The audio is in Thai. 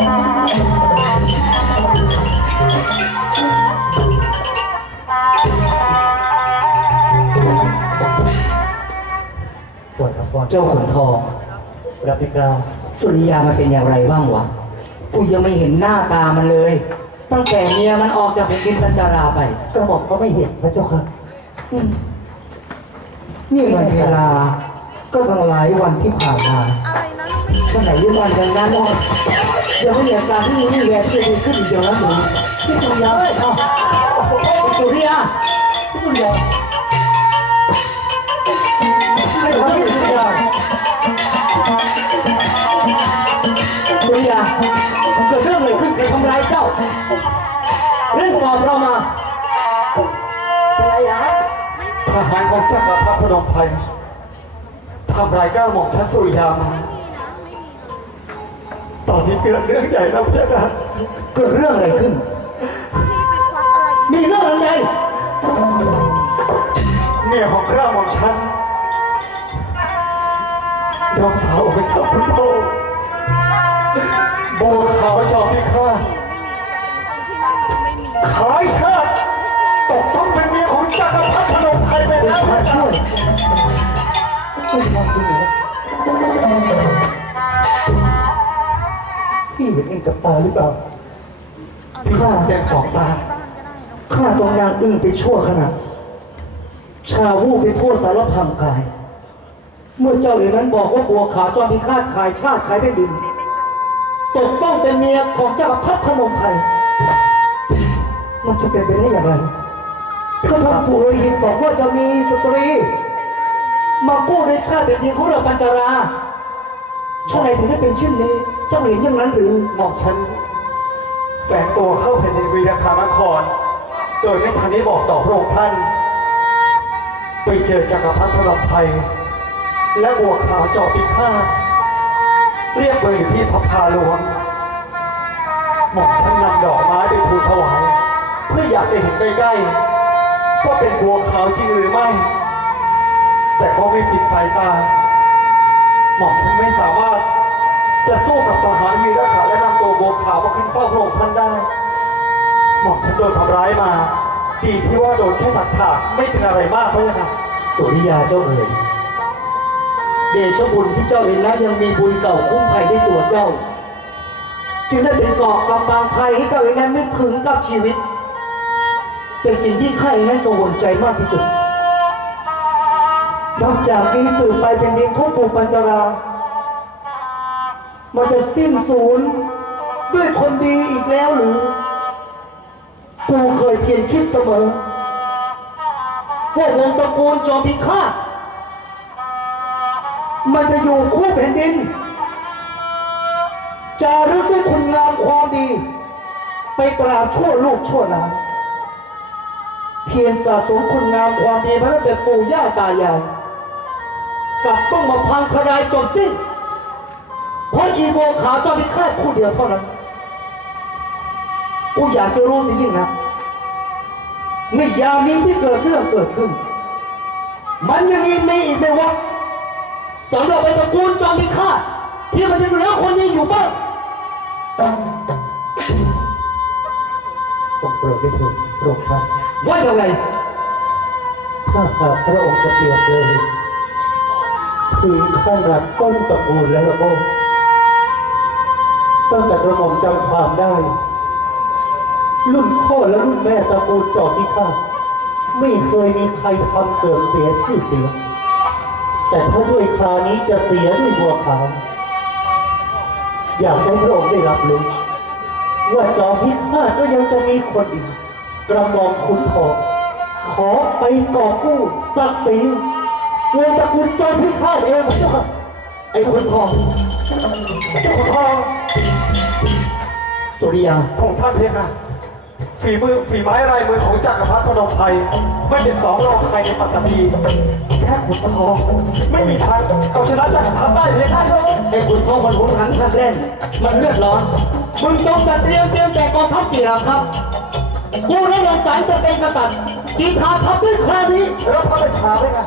ปวดครับปวดเจ้าขุนทองรับพิการสุริยามันเป็นอย่างไรบ้างวะกูยังไม่เห็นหน้าตามันเลย ตั้งแต่เมียมันออกจากแผ่นดินปัญจาราไปกระหม่อมก็ไม่เห็นพระเจ้าค่ะอืมนี่มันเวลา ก็ตั้งหลายวันที่ผ่านมาเมื่อไหร่ยี่วันกันนั้นแล้ว ยังไม่มีอาการที่มีนี่แรงที่จะดีขึ้นอีกเดียวนะหนูที่สุริยาเอ้ยเอ้าสุริยาที่สุริยาไม่ทำให้สุริยาสุริยาเกิดเรื่องอะไรขึ้นใครทำร้ายเจ้าเรื่องบอกเรามาเป็นไรอะทหารของเจักรพรรดิพนมไพรทำร้ายก้าหม่อมชั้นสุริยามา ตอนนี้เกิดเรื่องใหญ่แล้วพระเจ้าค่ะเกิดเรื่องอะไรขึ้นมีเรื่องอะไรเมียของข้าหม่อมชั้นน้องสาวของเจ้าคุณพ่อโบขาวจอมพิฆาตขายชาติตกต้องเป็นเมียของจักรพรรดิพนมไพรไปแล้วพระเจ้าไม่ทำจริงเหรอ พี่เห็นเองกับตาหรือเปล่า ข้าแดงสองตา ข้าตรงนางอึ้งไปชั่วขณะชาวูบไปทั่วสารพังกาย เมื่อเจ้าเหล่านั้นบอกว่าบัวขาวจอมพิฆาตขายชาติขายแผ่นดิน ตกต้องเป็นเมียของจักรพรรดิพนมไพรมันจะเป็นไปได้อย่างไร ก็ทางปุโรหิตบอกว่าจะมีสตรี มากู้ในชาติเป็นดินของเราปัญจาราช่วงไหนถึงได้เป็นเช่นนี้ เจ้าเห็นอย่างนั้นหรือหม่อมฉันแฝงตัวเข้าแผ่นดินวีรคานคร โดยไม่ทันได้บอกต่อพระองค์ท่าน ไปเจอจักรพรรดิพนมไพและบัวขาวจอมพิฆาตเรียกเบอร์อยู่ที่พระพาหลวงหม่อมฉันนำดอกไม้ไปทูลถวาย เพื่ออยากได้เห็นใกล้ๆว่าเป็นบัวขาวจริงหรือไม่ แต่ก็ไม่ผิดสายตา หม่อมฉันไม่สามารถ จะสู้กับทหารวีรขาและนำตัวบัวขาวมาขึ้นเฝ้าพระองค์ท่านได้ หม่อมฉันโดนทำร้ายมา ดีที่ว่าโดนแค่ตัดขาดไม่เป็นอะไรมากเพราะยังไงสุริยาเจ้าเอ๋ยเดชบุญที่เจ้าเห็นแล้วยังมีบุญเก่าคุ้มภัยในตัวเจ้า จึงได้เป็นเกาะกำบังภัยให้เจ้าเองนั้นนึกถึงกับชีวิต เป็นสิ่งที่ข้าเองนั้นกังวลใจมากที่สุดนอกจากนี้สืบไปเป็นดินของปู่ปัญจารา มันจะสิ้นสูญด้วยคนดีอีกแล้วหรือ กูเคยเพียรคิดเสมอพวกวงตระกูลจอมพิฆาตมันจะอยู่คู่แผ่นดินจารึกด้วยคุณงามความดี ไปตราบชั่วลูกชั่วหลานเพียรสะสมคุณงามความดีมาตั้งแต่ปู่ย่าตายายกลับต้องมาพังทลายจบสิ้น เพราะอีโมขาวจอมพิฆาตคู่เดียวเท่านั้น กูอยากจะรู้สิยิ่งนะในยามีที่เกิดเรื่องเกิดขึ้น มันยังอีกมีอีกไหมวะสำหรับไอ้ตระกูลจอมพิฆาตที่มันยังเหลือคนนี้อยู่บ้างทรงโปรดได้เถิดพระองค์ท่านว่าอย่างไรถ้าหากพระองค์จะเปรียบเลยถึงขนาดต้นตระกูลแล้วละก็ ตั้งแต่กระหม่อมจำความได้ รุ่นพ่อและรุ่นแม่ตระกูลจอมพิฆาตไม่เคยมีใครทำเสื่อมเสียชื่อเสียงแต่ถ้าด้วยคราวนี้จะเสียด้วยบัวขาวอยากให้พระองค์ได้รับรู้ว่าจอมพิฆาตก็ยังจะมีคนอีกกระหม่อมคุณทองขอไปก่อกู้ศักดิ์ศรีเงินตระกูลจอมพิฆาตเองพระเจ้าค่ะไอ้คนทองเจ้าขุนทอง สุริยาของท่านเพคะฝีมือฝีไม้ลายมือของจักรพรรดิพนมไพรไม่เป็นสองรองใครในปัตตภีแค่ขุนทองไม่มีทางเอาชนะจักรพรรดิได้เพคะไอ้คุณทองมันหุนหันทันเล่น มันเลือดร้อนมึงจงจัดเตรียมเตรียมแต่กองทัพเสียครับกูและหลวงสารจะเป็นกษัตริย์กีทาทัพด้วยคราวนี้แล้วพระราชาด้วยไง